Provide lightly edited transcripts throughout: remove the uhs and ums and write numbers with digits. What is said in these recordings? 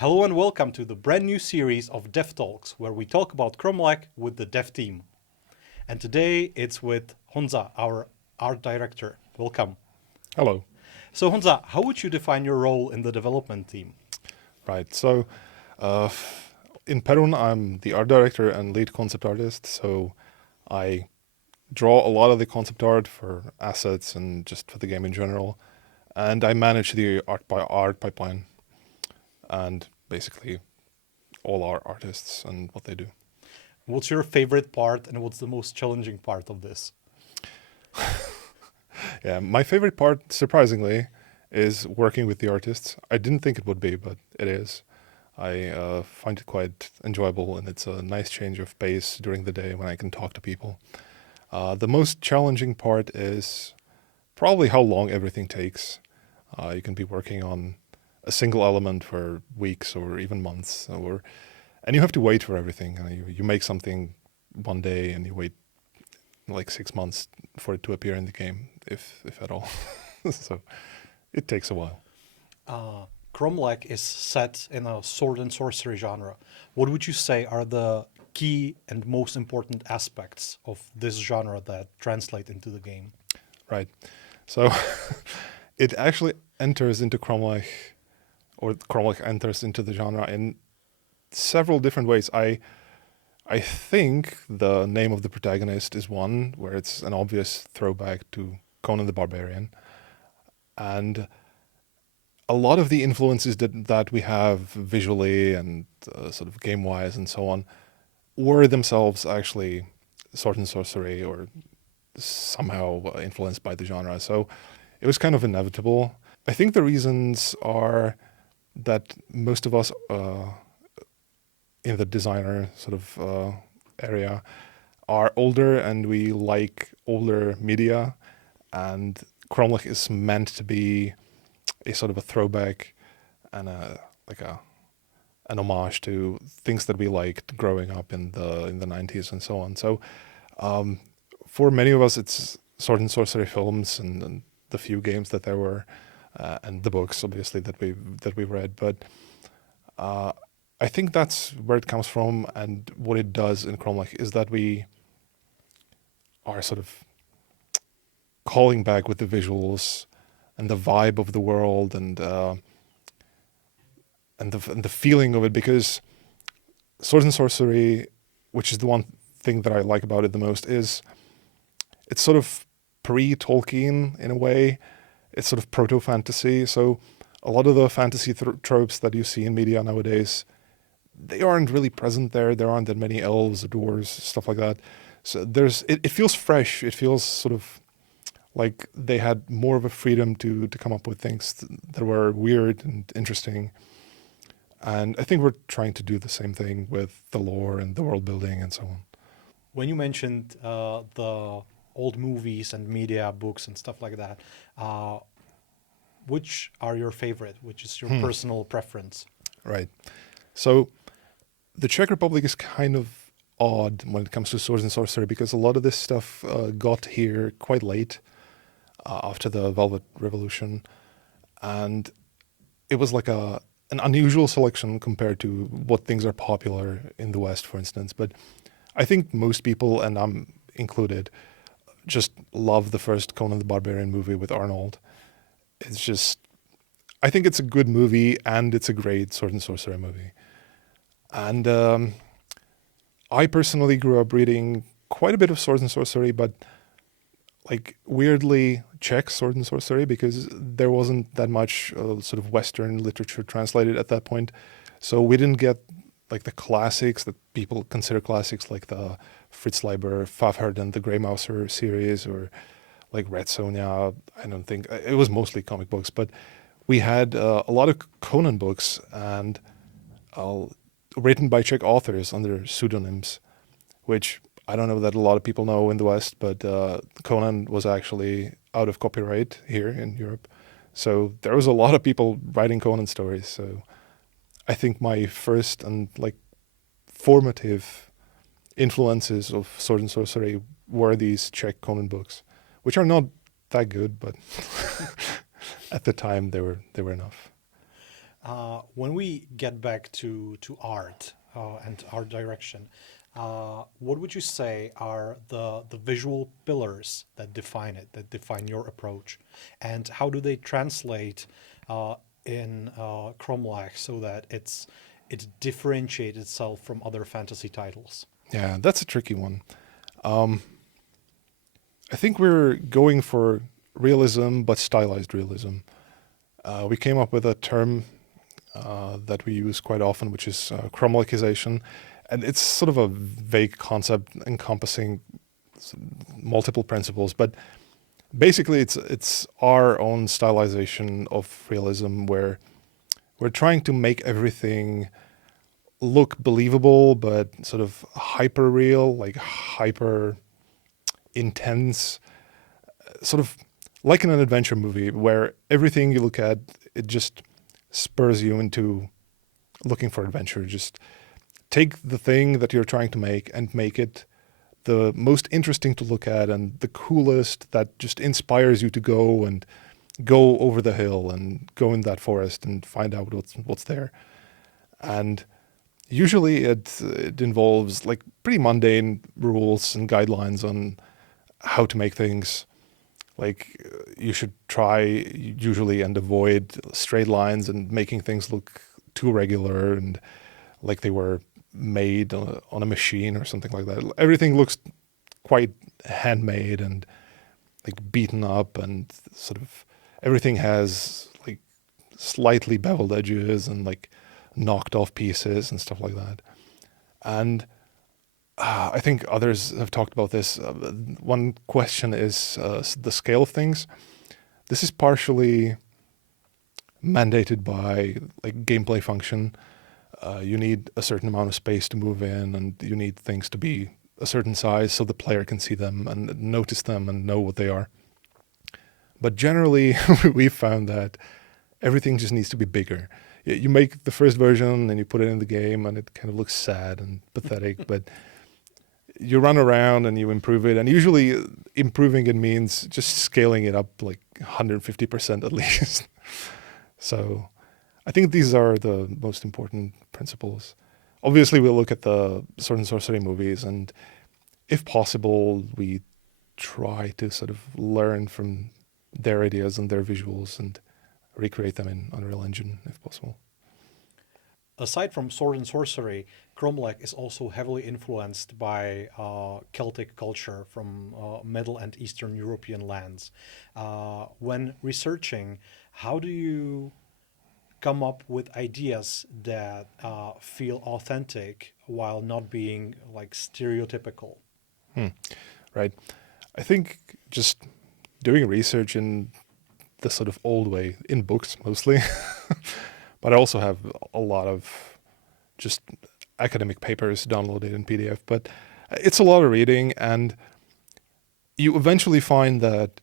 Hello and welcome to the brand new series of Dev Talks, where we talk about Kromlech with the dev team. And today it's with Honza, our art director. Welcome. Hello. So Honza, how would you define your role in the development team? Right. So, uh, in Perun, I'm the art director and lead concept artist. So, I draw a lot of the concept art for assets and just for the game in general, and I manage the art pipeline, and basically all our artists and what they do. What's your favorite part and what's the most challenging part of this? Yeah, my favorite part, surprisingly, is working with the artists. I didn't think it would be, but it is. I find it quite enjoyable, and it's a nice change of pace during the day when I can talk to people. The most challenging part is probably how long everything takes. You can be working on a single element for weeks or even months, and you have to wait for everything. You make something one day and you wait like 6 months for it to appear in the game, if at all. So it takes a while. Kromlech is set in a sword and sorcery genre. What would you say are the key and most important aspects of this genre that translate into the game? Right. So it actually enters into Kromlech, or Kromlech enters into the genre in several different ways. I think the name of the protagonist is one where it's an obvious throwback to Conan the Barbarian. And a lot of the influences that we have visually and sort of game-wise and so on were themselves actually sword and sorcery or somehow influenced by the genre. So it was kind of inevitable. I think the reasons are that most of us in the designer sort of area are older and we like older media, and Kromlech is meant to be a sort of a throwback and an homage to things that we liked growing up in the 90s and so on. So for many of us, it's sword and sorcery films and the few games that there were, and the books obviously that we've read. But I think that's where it comes from, and what it does in Kromlech is that we are sort of calling back with the visuals and the vibe of the world and the feeling of it, because sword and sorcery, which is the one thing that I like about it the most, is it's sort of pre-Tolkien in a way. It's sort of proto-fantasy. So a lot of the fantasy tropes that you see in media nowadays, they aren't really present there. There aren't that many elves, dwarves, stuff like that. So it feels fresh. It feels sort of like they had more of a freedom to come up with things that were weird and interesting. And I think we're trying to do the same thing with the lore and the world building and so on. When you mentioned the old movies and media books and stuff like that, which are your favorite? Which is your personal preference? Right. So the Czech Republic is kind of odd when it comes to swords and sorcery, because a lot of this stuff got here quite late after the Velvet Revolution, and it was like an unusual selection compared to what things are popular in the West, for instance. But I think most people, and I'm included, just love the first Conan the Barbarian movie with Arnold. It's just, I think it's a good movie, and it's a great sword and sorcery movie. And I personally grew up reading quite a bit of sword and sorcery, but like weirdly Czech sword and sorcery, because there wasn't that much sort of Western literature translated at that point. So we didn't get like the classics that people consider classics, like the Fritz Leiber, Fafhrd, the Grey Mouser series, or like Red Sonja. I don't think it was mostly comic books, but we had a lot of Conan books, and written by Czech authors under pseudonyms, which I don't know that a lot of people know in the West, but Conan was actually out of copyright here in Europe. So there was a lot of people writing Conan stories. So I think my first and like formative influences of sword and sorcery were these Czech Conan books, which are not that good, but at the time they were enough. When we get back to art and art direction, what would you say are the visual pillars that define it, that define your approach, and how do they translate in Kromlech so that it differentiates itself from other fantasy titles? Yeah, that's a tricky one. I think we're going for realism, but stylized realism. We came up with a term that we use quite often, which is Kromlechization, and it's sort of a vague concept encompassing multiple principles, but basically it's our own stylization of realism where we're trying to make everything look believable, but sort of hyper real, like hyper intense, sort of like in an adventure movie where everything you look at, it just spurs you into looking for adventure. Just take the thing that you're trying to make and make it the most interesting to look at and the coolest, that just inspires you to go and go over the hill and go in that forest and find out what's there. And usually it involves like pretty mundane rules and guidelines on how to make things. Like you should try usually and avoid straight lines and making things look too regular and like they were made on a machine or something like that. Everything looks quite handmade and like beaten up, and sort of everything has like slightly beveled edges and like knocked off pieces and stuff like that. And I think others have talked about this. One question is the scale of things. This is partially mandated by like gameplay function. You need a certain amount of space to move in, and you need things to be a certain size so the player can see them and notice them and know what they are. But generally, we've found that everything just needs to be bigger. You make the first version and you put it in the game, and it kind of looks sad and pathetic, but you run around and you improve it, and usually improving it means just scaling it up like 150% at least. So I think these are the most important principles. Obviously, we look at the sword and sorcery movies, and if possible, we try to sort of learn from their ideas and their visuals and recreate them in Unreal Engine if possible. Aside from sword and sorcery, Kromlech is also heavily influenced by Celtic culture from Middle and Eastern European lands. When researching, how do you come up with ideas that feel authentic while not being like stereotypical? Right. I think just doing research in the sort of old way, in books mostly, but I also have a lot of just academic papers downloaded in PDF. But it's a lot of reading, and you eventually find that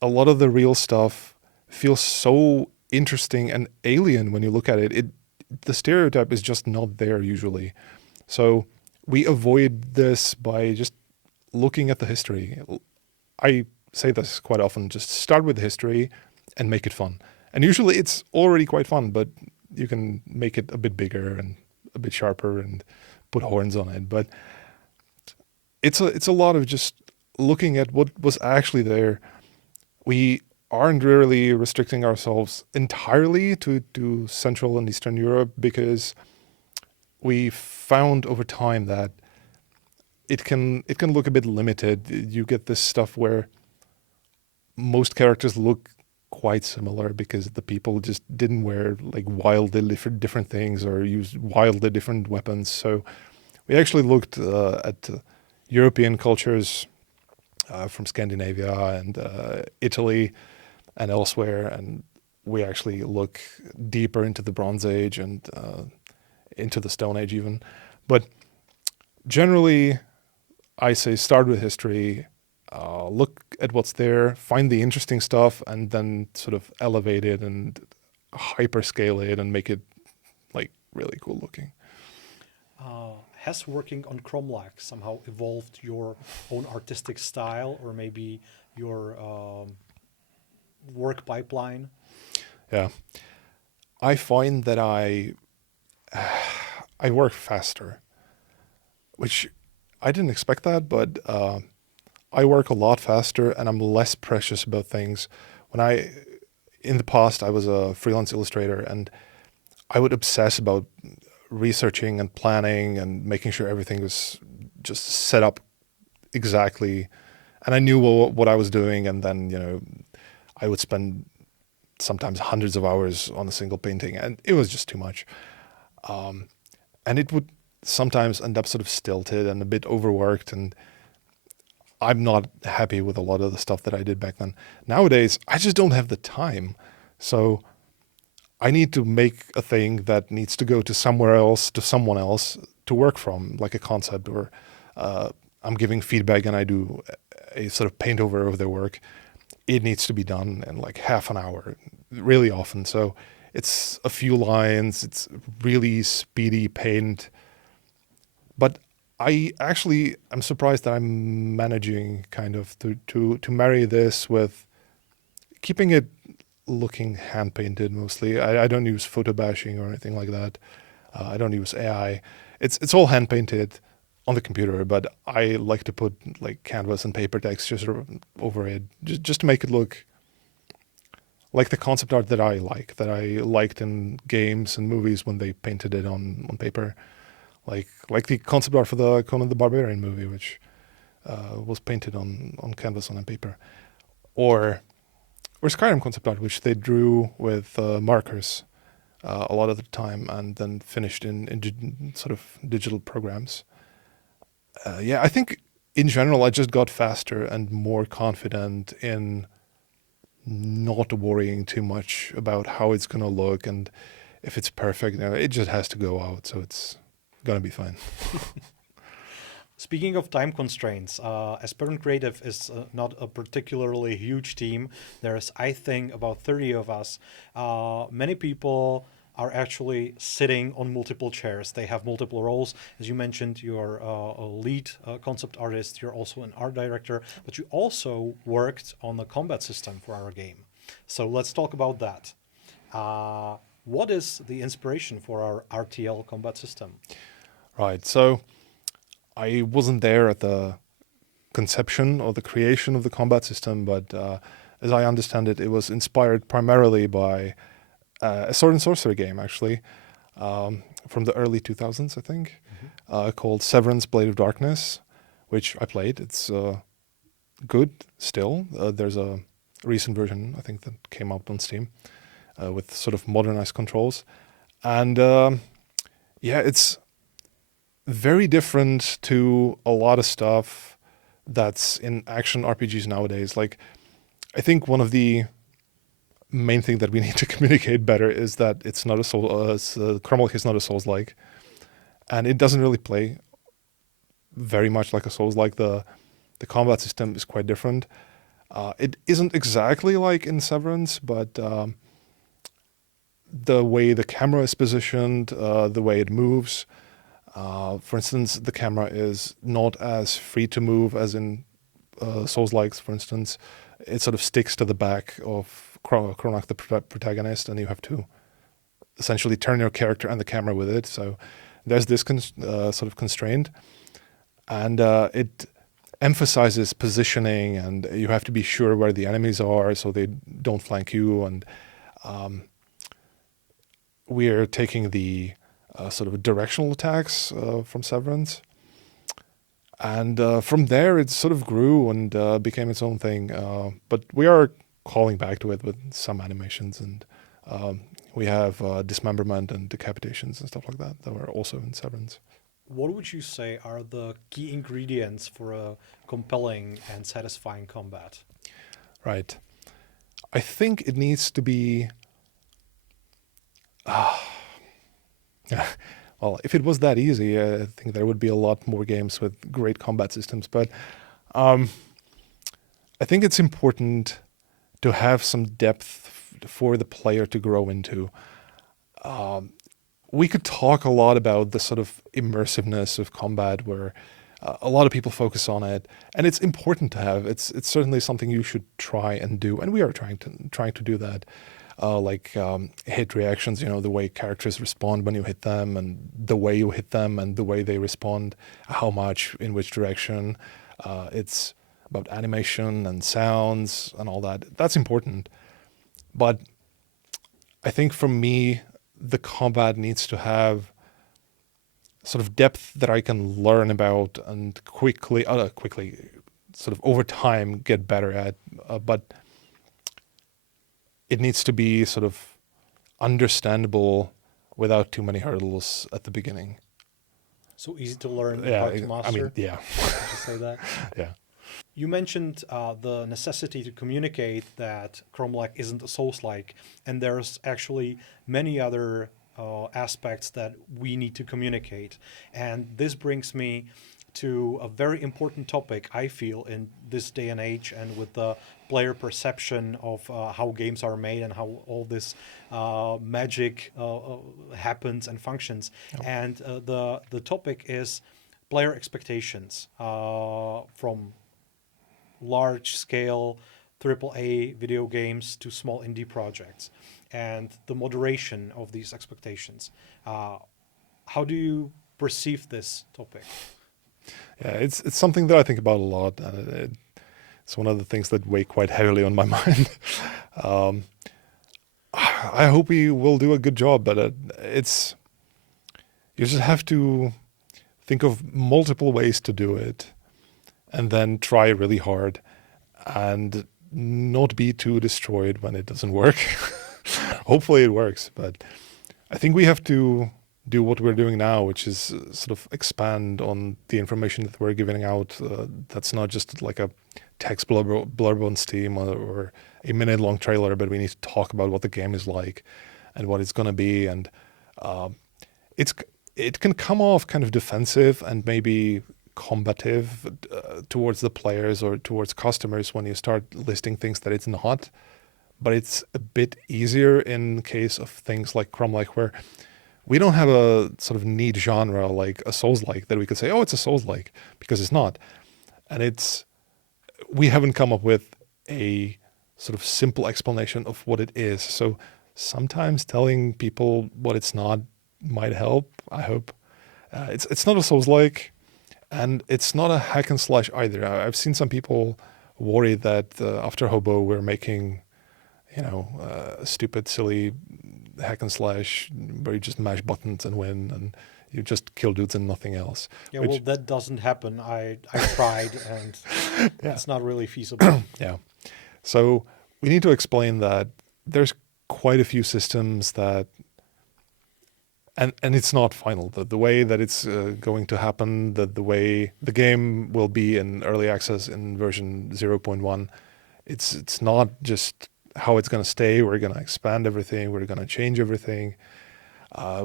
a lot of the real stuff feels so interesting and alien when you look at it. The stereotype is just not there usually. So we avoid this by just looking at the history. I say this quite often, just start with the history and make it fun. And usually it's already quite fun, but you can make it a bit bigger and a bit sharper and put horns on it. But it's a lot of just looking at what was actually there. We aren't really restricting ourselves entirely to Central and Eastern Europe, because we found over time that it can look a bit limited. You get this stuff where most characters look quite similar because the people just didn't wear like wildly different things or use wildly different weapons. So we actually looked at European cultures from Scandinavia and Italy and elsewhere, and we actually look deeper into the Bronze Age and into the Stone Age even. But generally, I say start with history, look at what's there, find the interesting stuff, and then sort of elevate it and hyperscale it and make it like really cool looking. Has working on Kromlech somehow evolved your own artistic style, or maybe your work pipeline? Yeah. I find that I work faster, which I didn't expect that, but I work a lot faster and I'm less precious about things. In the past, I was a freelance illustrator and I would obsess about researching and planning and making sure everything was just set up exactly. And I knew what I was doing. And then, I would spend sometimes hundreds of hours on a single painting and it was just too much. And it would sometimes end up sort of stilted and a bit overworked. And I'm not happy with a lot of the stuff that I did back then. Nowadays, I just don't have the time. So I need to make a thing that needs to go to somewhere else, to someone else to work from, like a concept, or I'm giving feedback and I do a sort of paint over of their work. It needs to be done in like half an hour, really often. So it's a few lines, it's really speedy paint. But I'm surprised that I'm managing kind of to marry this with keeping it looking hand painted mostly. I don't use photo bashing or anything like that. I don't use AI. It's all hand painted on the computer, but I like to put like canvas and paper textures over it just to make it look like the concept art that I liked in games and movies when they painted it on paper. Like the concept art for the Conan the Barbarian movie, which was painted on canvas and on paper, or Skyrim concept art, which they drew with markers a lot of the time, and then finished in sort of digital programs. Yeah, I think in general I just got faster and more confident in not worrying too much about how it's gonna look and if it's perfect. It just has to go out, so it's gonna be fine. Speaking of time constraints, Aspirant Creative is not a particularly huge team. There's, I think, about 30 of us. Many people are actually sitting on multiple chairs. They have multiple roles. As you mentioned, you're a lead concept artist. You're also an art director, but you also worked on the combat system for our game. So let's talk about that. What is the inspiration for our RTL combat system? Right. So I wasn't there at the conception or the creation of the combat system, but as I understand it, it was inspired primarily by a sword and sorcery game, actually, from the early 2000s, I think, called Severance Blade of Darkness, which I played. It's good still. There's a recent version, I think, that came out on Steam with sort of modernized controls. And yeah, it's very different to a lot of stuff that's in action RPGs nowadays. Like, I think one of the main thing that we need to communicate better is that it's not a soul. Kromlech is not a Souls-like, and it doesn't really play very much like a Souls-like. The combat system is quite different. It isn't exactly like in Severance, but the way the camera is positioned, the way it moves. For instance, the camera is not as free to move as in Souls-likes, for instance. It sort of sticks to the back of Kromlech, the protagonist, and you have to essentially turn your character and the camera with it. So there's this sort of constraint. And it emphasizes positioning, and you have to be sure where the enemies are so they don't flank you. And we're taking the sort of directional attacks from Severance. And from there, it sort of grew and became its own thing. But we are calling back to it with some animations, and we have dismemberment and decapitations and stuff like that that were also in Severance. What would you say are the key ingredients for a compelling and satisfying combat? Right. I think it needs to be... well, if it was that easy, I think there would be a lot more games with great combat systems. But I think it's important to have some depth for the player to grow into. We could talk a lot about the sort of immersiveness of combat, where a lot of people focus on it, and it's important to have. It's certainly something you should try and do, and we are trying to do that. hit reactions, the way characters respond when you hit them, and the way you hit them, and the way they respond, how much, in which direction. It's about animation and sounds and all that. That's important. But I think for me, the combat needs to have sort of depth that I can learn about and quickly, sort of over time, get better at. But it needs to be sort of understandable without too many hurdles at the beginning. So easy to learn, Yeah, hard to master. I mean, yeah, Did you say that? yeah. You mentioned the necessity to communicate that Kromlech isn't a Souls-like, and there's actually many other aspects that we need to communicate. And this brings me to a very important topic, I feel, in this day and age, and with the player perception of how games are made and how all this magic happens and functions. Yep. And the topic is player expectations from large-scale AAA video games to small indie projects, and the moderation of these expectations. How do you perceive this topic? Yeah, it's something that I think about a lot, and it's one of the things that weigh quite heavily on my mind. I hope we will do a good job, but you just have to think of multiple ways to do it, and then try really hard, and not be too destroyed when it doesn't work. Hopefully it works, but I think we have to do what we're doing now, which is sort of expand on the information that we're giving out. That's not just like a text blurb on Steam or a minute-long trailer, but we need to talk about what the game is like and what it's going to be. And it can come off kind of defensive and maybe combative towards the players or towards customers when you start listing things that it's not. But it's a bit easier in case of things like Kromlech, where we don't have a sort of neat genre like a Souls-like that we could say, oh, it's a Souls-like, because it's not. And we haven't come up with a sort of simple explanation of what it is. So sometimes telling people what it's not might help, I hope. It's not a Souls-like, and it's not a hack and slash either. I've seen some people worry that after Hobo we're making, stupid, silly hack and slash where you just mash buttons and win and you just kill dudes and nothing else. Yeah, well, that doesn't happen. I tried, and it's not really feasible. Yeah. So we need to explain that there's quite a few systems that, and it's not final. The way that it's going to happen, the way the game will be in early access in version 0.1, it's not just how it's going to stay. We're going to expand everything. We're going to change everything.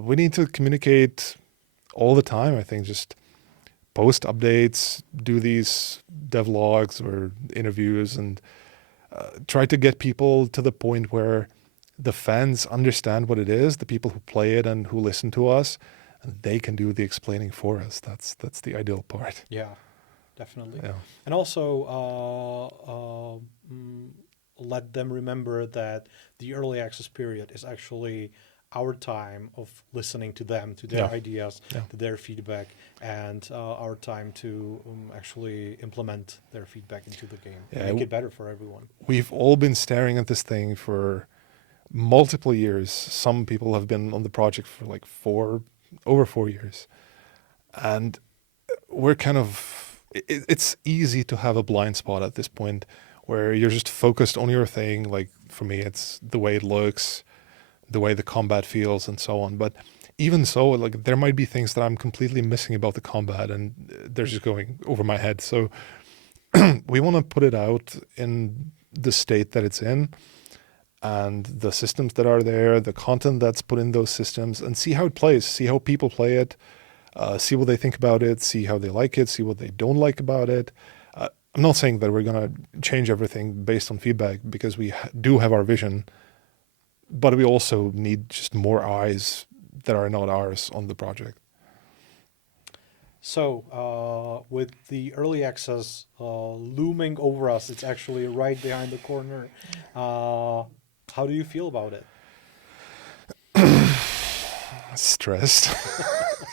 We need to communicate all the time. I think just post updates, do these devlogs or interviews, and try to get people to the point where the fans understand what it is, the people who play it and who listen to us, and they can do the explaining for us. That's the ideal part. Yeah, definitely. Yeah. And also let them remember that the early access period is actually our time of listening to them, to their ideas, to their feedback, and our time to actually implement their feedback into the game, make it better for everyone. We've all been staring at this thing for multiple years. Some people have been on the project for like over 4 years. And we're kind of, it's easy to have a blind spot at this point where you're just focused on your thing. Like for me, it's the way it looks, the way the combat feels and so on. But even so, like there might be things that I'm completely missing about the combat and they're just going over my head. So we want to put it out in the state that it's in, and the systems that are there, the content that's put in those systems, and see how it plays, see how people play it, see what they think about it, see how they like it, see what they don't like about it. I'm not saying that we're going to change everything based on feedback, because we do have our vision, but we also need just more eyes that are not ours on the project. So, with the early access looming over us, it's actually right behind the corner. How do you feel about it? Stressed.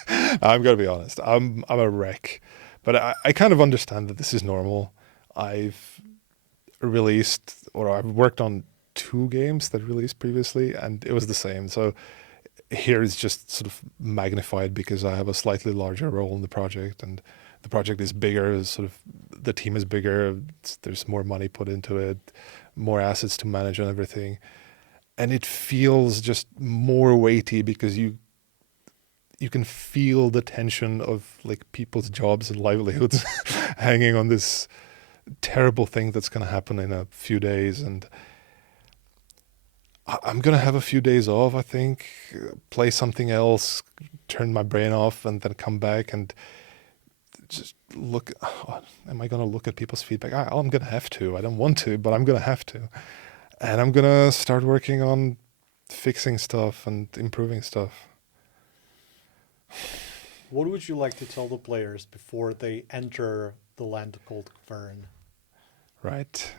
I'm gonna be honest. I'm a wreck, but I kind of understand that this is normal. I've released, or I've worked on 2 games that released previously, and it was the same. So here it's just sort of magnified because I have a slightly larger role in the project, and the project is bigger. Sort of the team is bigger. There's more money put into it, more assets to manage and everything, and it feels just more weighty because you can feel the tension of like people's jobs and livelihoods hanging on this terrible thing that's going to happen in a few days. And I'm going to have a few days off, I think, play something else, turn my brain off, and then come back and just look. Am I going to look at people's feedback? I'm going to have to. I don't want to, but I'm going to have to. And I'm going to start working on fixing stuff and improving stuff. What would you like to tell the players before they enter the land of Cold Cavern? Right.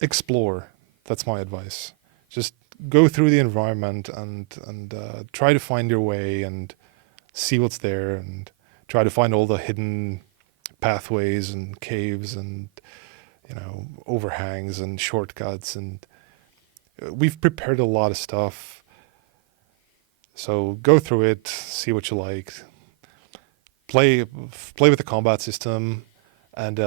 Explore. That's my advice. Just go through the environment and try to find your way and see what's there, and try to find all the hidden pathways and caves and overhangs and shortcuts. And we've prepared a lot of stuff. So go through it, see what you like, play with the combat system, and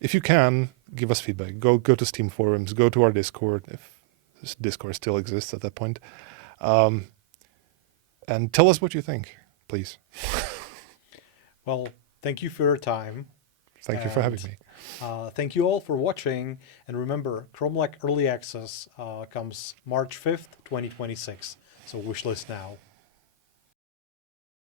if you can, give us feedback. Go to Steam forums, go to our Discord, if this Discord still exists at that point, and tell us what you think, please. Well, thank you for your time. Thank you for having me. Thank you all for watching, and remember, Kromlech Early Access comes March 5th, 2026. So wishlist now.